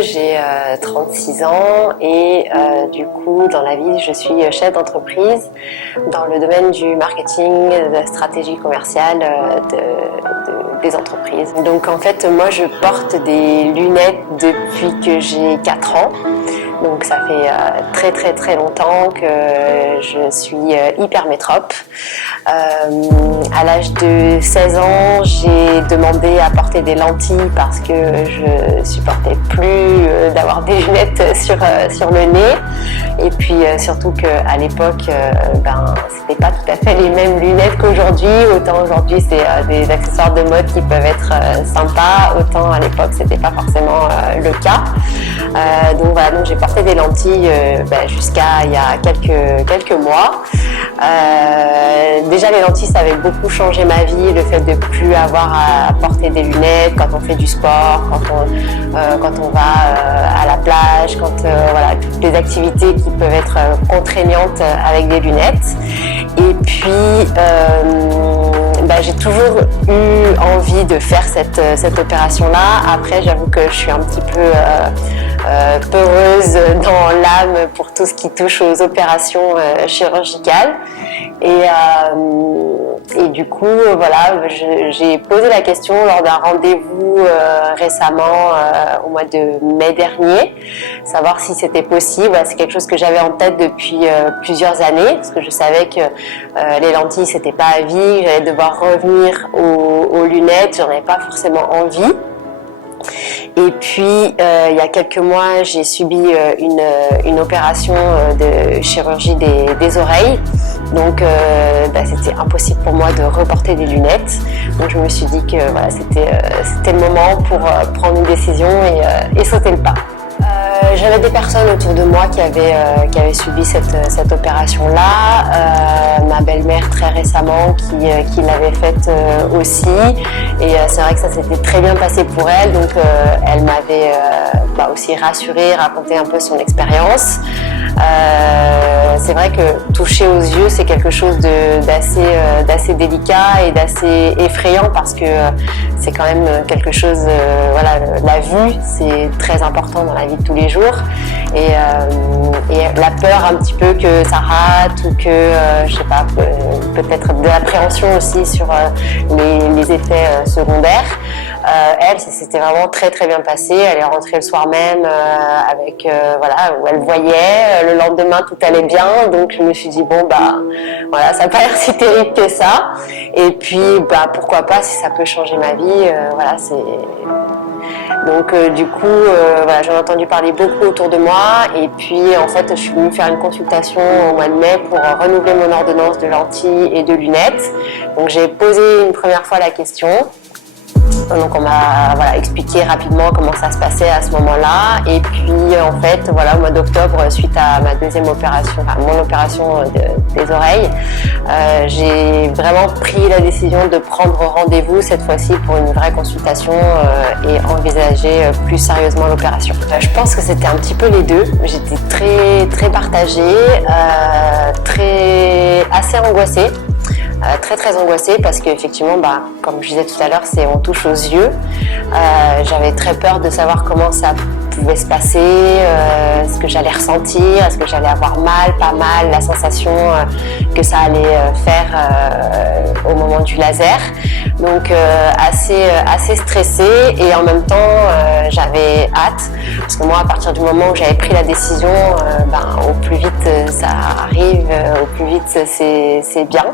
J'ai 36 ans et du coup dans la vie je suis chef d'entreprise dans le domaine du marketing, de la stratégie commerciale des entreprises. Donc en fait moi je porte des lunettes depuis que j'ai 4 ans. Donc ça fait très longtemps que je suis hypermétrope. À l'âge de 16 ans, j'ai demandé à porter des lentilles parce que je supportais plus d'avoir des lunettes sur le nez. Et puis surtout qu'à l'époque, c'était pas tout à fait les mêmes lunettes qu'aujourd'hui. Autant aujourd'hui c'est des accessoires de mode qui peuvent être sympas, autant à l'époque c'était pas forcément le cas. Donc voilà, donc j'ai porté des lentilles jusqu'à il y a quelques mois. Déjà les lentilles ça avait beaucoup changé ma vie, le fait de plus avoir à porter des lunettes quand on fait du sport, quand on va à la plage, voilà, toutes les activités qui peuvent être contraignantes avec des lunettes. Et puis j'ai toujours eu envie de faire cette opération-là. Après, j'avoue que je suis un petit peu peureuse dans l'âme pour tout ce qui touche aux opérations chirurgicales. Et du coup, voilà, j'ai posé la question lors d'un rendez-vous récemment, au mois de mai dernier, savoir si c'était possible. C'est quelque chose que j'avais en tête depuis plusieurs années, parce que je savais que les lentilles, c'était pas à vie, j'allais devoir revenir aux lunettes, j'en avais pas forcément envie. Et puis, il y a quelques mois, j'ai subi une opération de chirurgie des oreilles. Donc, c'était impossible pour moi de reporter des lunettes. Donc, je me suis dit que voilà, c'était le moment pour prendre une décision et sauter le pas. J'avais des personnes autour de moi qui avaient subi cette opération-là. Ma belle-mère très récemment qui l'avait faite aussi. Et c'est vrai que ça s'était très bien passé pour elle. Donc elle m'avait aussi rassurée, raconté un peu son expérience. C'est vrai que toucher aux yeux, c'est quelque chose d'assez délicat et d'assez effrayant parce que c'est quand même quelque chose, la vue, c'est très important dans la vie de tous les jours. Et la peur un petit peu que ça rate ou que, je sais pas, peut-être de l'appréhension aussi sur les effets secondaires. Elle, c'était vraiment très bien passé. Elle est rentrée le soir même où elle voyait. Le lendemain, tout allait bien. Donc, je me suis dit, ça n'a pas l'air si terrible que ça. Et puis, pourquoi pas, si ça peut changer ma vie, Donc du coup, j'en ai entendu parler beaucoup autour de moi et puis en fait je suis venue faire une consultation au mois de mai pour renouveler mon ordonnance de lentilles et de lunettes. Donc j'ai posé une première fois la question. Donc on m'a expliqué rapidement comment ça se passait à ce moment-là et puis en fait au mois d'octobre suite à ma deuxième opération, mon opération des oreilles, j'ai vraiment pris la décision de prendre rendez-vous cette fois-ci pour une vraie consultation et envisager plus sérieusement l'opération. Je pense que c'était un petit peu les deux. J'étais très partagée, assez angoissée. Très angoissée parce qu'effectivement, comme je disais tout à l'heure, on touche aux yeux. J'avais très peur de savoir comment ça pouvait se passer, ce que j'allais ressentir, est-ce que j'allais avoir mal, pas mal, la sensation que ça allait faire au moment du laser. Donc assez stressée et en même temps j'avais hâte parce que moi à partir du moment où j'avais pris la décision, au plus vite ça arrive, au plus vite c'est bien.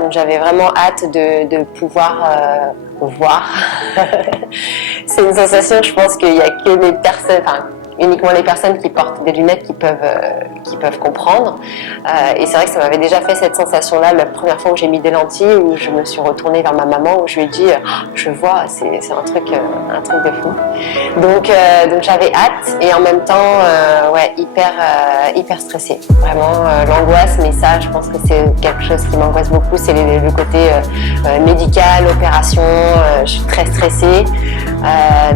Donc j'avais vraiment hâte de pouvoir voir. C'est une sensation, je pense qu'il n'y a que les personnes, uniquement les personnes qui portent des lunettes qui peuvent comprendre. Et c'est vrai que ça m'avait déjà fait cette sensation-là la première fois où j'ai mis des lentilles, où je me suis retournée vers ma maman, où je lui ai dit je vois, c'est un truc de fou. Donc j'avais hâte et en même temps hyper stressée. Vraiment l'angoisse, mais ça je pense que c'est quelque chose qui m'angoisse beaucoup, c'est le côté médical, opération. Je suis très stressée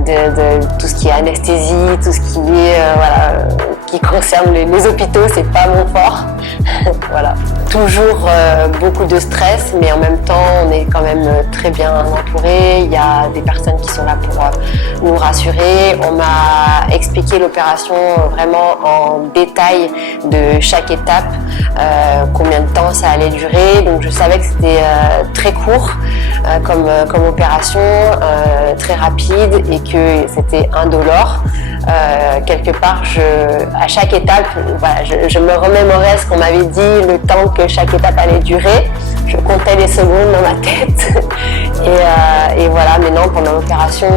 de tout ce qui est anesthésie, tout ce qui est qui concerne les hôpitaux, c'est pas mon fort. Voilà. toujours beaucoup de stress, mais en même temps on est quand même très bien entouré. Il y a des personnes qui sont là pour nous rassurer. On m'a expliqué l'opération vraiment en détail de chaque étape, combien de temps ça allait durer. Donc je savais que c'était très court comme opération, très rapide et que c'était indolore. Quelque part, à chaque étape, voilà, je me remémorais ce qu'on m'avait dit, le temps que chaque étape allait durer. Je comptais les secondes dans ma tête. Et voilà, mais non, pendant l'opération,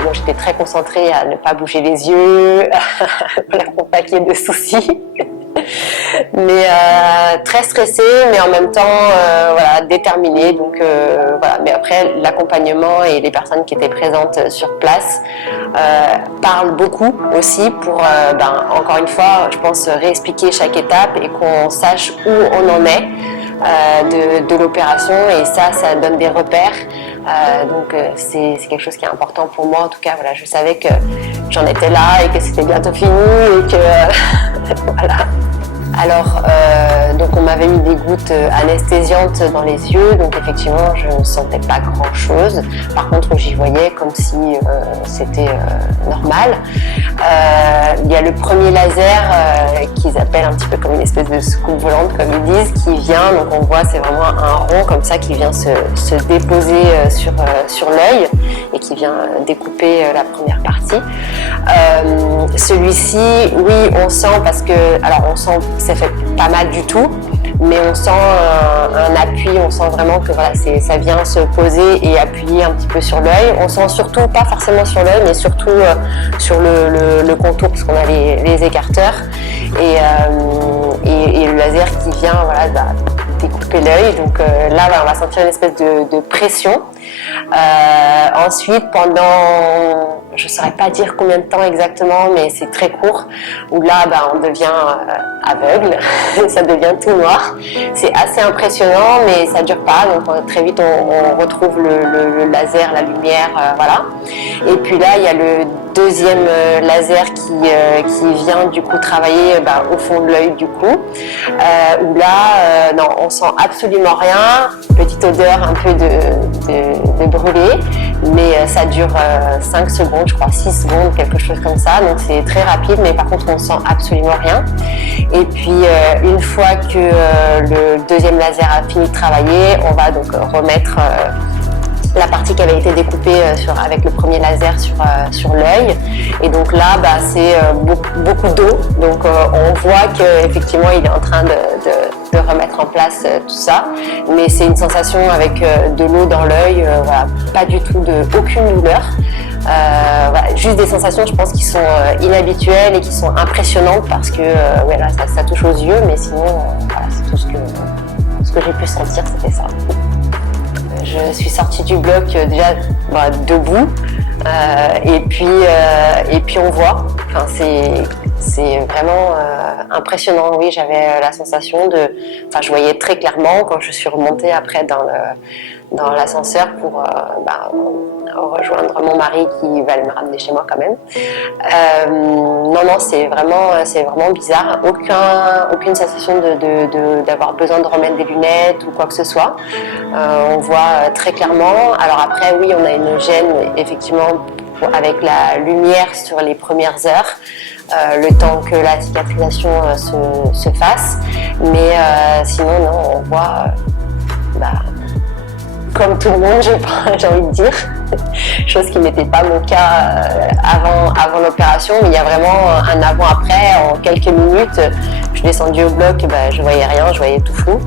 bon, j'étais très concentrée à ne pas bouger les yeux, voilà, pour pas qu'il y ait de soucis. Mais très stressée, mais en même temps voilà, déterminée. Donc voilà. Mais après, l'accompagnement et les personnes qui étaient présentes sur place parlent beaucoup aussi pour, encore une fois, je pense, réexpliquer chaque étape et qu'on sache où on en est de l'opération. Et ça donne des repères. Donc c'est quelque chose qui est important pour moi. En tout cas, voilà, je savais que j'en étais là et que c'était bientôt fini et que voilà. Alors, donc on m'avait mis des gouttes anesthésiantes dans les yeux, donc effectivement je ne sentais pas grand chose. Par contre j'y voyais comme si c'était normal. Il y a le premier laser qu'ils appellent un petit peu comme une espèce de soucoupe volante comme ils disent, qui vient, donc on voit c'est vraiment un rond comme ça qui vient se déposer sur l'œil et qui vient découper la première partie. Celui-ci, oui, on sent parce que, alors on sent que ça fait pas mal du tout, mais on sent un appui, on sent vraiment que voilà, ça vient se poser et appuyer un petit peu sur l'œil. On sent surtout, pas forcément sur l'œil, mais surtout sur le contour, parce qu'on a les écarteurs et le laser qui vient voilà, découper l'œil. Donc là, on va sentir une espèce de pression. Ensuite, pendant, je ne saurais pas dire combien de temps exactement, mais c'est très court, où là, on devient aveugle, ça devient tout noir. C'est assez impressionnant, mais ça ne dure pas, donc très vite on retrouve le laser, la lumière, voilà. Et puis là, il y a le deuxième laser qui vient du coup travailler au fond de l'œil du coup, où là, non, on sent absolument rien, petite odeur un peu de brûlé, mais ça dure 5 secondes, je crois 6 secondes, quelque chose comme ça, donc c'est très rapide, mais par contre on sent absolument rien. Et puis une fois que le deuxième laser a fini de travailler, on va donc remettre la partie qui avait été découpée avec le premier laser sur l'œil. Et donc là, c'est beaucoup d'eau. Donc on voit qu'effectivement, il est en train de remettre en place tout ça. Mais c'est une sensation avec de l'eau dans l'œil, voilà, pas du tout aucune douleur. Voilà, juste des sensations, je pense, qui sont inhabituelles et qui sont impressionnantes parce que voilà, ça touche aux yeux, mais sinon, voilà, c'est tout ce que j'ai pu sentir, c'était ça. Je suis sortie du bloc déjà debout et puis on voit. Enfin, c'est vraiment impressionnant. Oui, j'avais la sensation je voyais très clairement quand je suis remontée après dans l'ascenseur pour rejoindre mon mari qui va me ramener chez moi quand même. Non, c'est vraiment bizarre. Aucune sensation d'avoir besoin de remettre des lunettes ou quoi que ce soit. On voit très clairement. Alors après, oui, on a une gêne effectivement avec la lumière sur les premières heures. Le temps que la cicatrisation se fasse. Mais sinon, non, on voit comme tout le monde, j'ai envie de dire, chose qui n'était pas mon cas avant l'opération, mais il y a vraiment un avant-après, en quelques minutes, je suis descendue au bloc, je voyais rien, je voyais tout flou,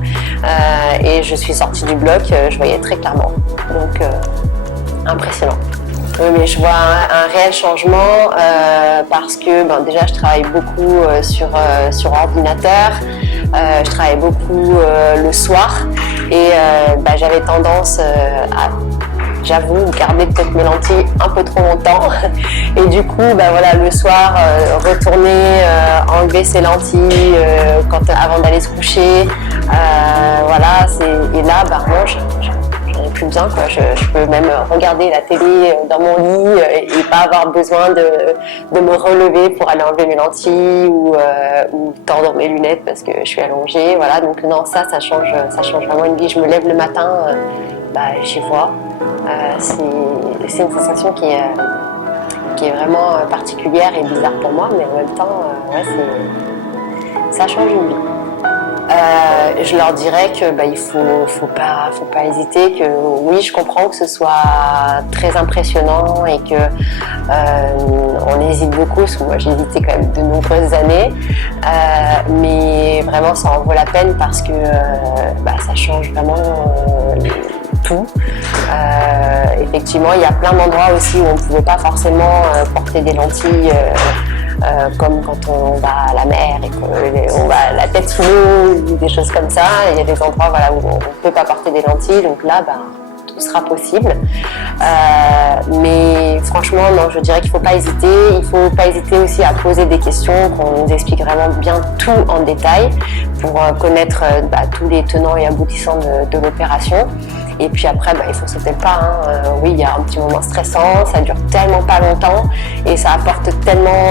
et je suis sortie du bloc, je voyais très clairement, donc impressionnant. Oui, mais je vois un réel changement parce que déjà je travaille beaucoup sur ordinateur, je travaille beaucoup le soir et j'avais tendance à, j'avoue, garder peut-être mes lentilles un peu trop longtemps et du coup le soir retourner enlever ses lentilles avant d'aller se coucher, et là non, j'en ai plus bien, quoi. Je peux même regarder la télé dans mon lit et pas avoir besoin de me relever pour aller enlever mes lentilles ou tordre mes lunettes parce que je suis allongée. Voilà, donc non, ça change vraiment une vie. Je me lève le matin, j'y vois. C'est une sensation qui est vraiment particulière et bizarre pour moi, mais en même temps, ça change une vie. Je leur dirais que il faut pas hésiter, que oui, je comprends que ce soit très impressionnant et que on hésite beaucoup, parce que moi j'ai hésité quand même de nombreuses années, mais vraiment ça en vaut la peine parce que ça change vraiment tout. Effectivement, il y a plein d'endroits aussi où on ne pouvait pas forcément porter des lentilles. Comme quand on va à la mer et qu'on va la tête sous l'eau ou des choses comme ça. Il y a des endroits où on ne peut pas porter des lentilles, donc là, tout sera possible. Mais franchement, non, je dirais qu'il ne faut pas hésiter. Il ne faut pas hésiter aussi à poser des questions, qu'on nous explique vraiment bien tout en détail pour connaître tous les tenants et aboutissants de l'opération. Et puis après, il faut sauter le pas. Oui, il y a un petit moment stressant, ça dure tellement pas longtemps et ça apporte tellement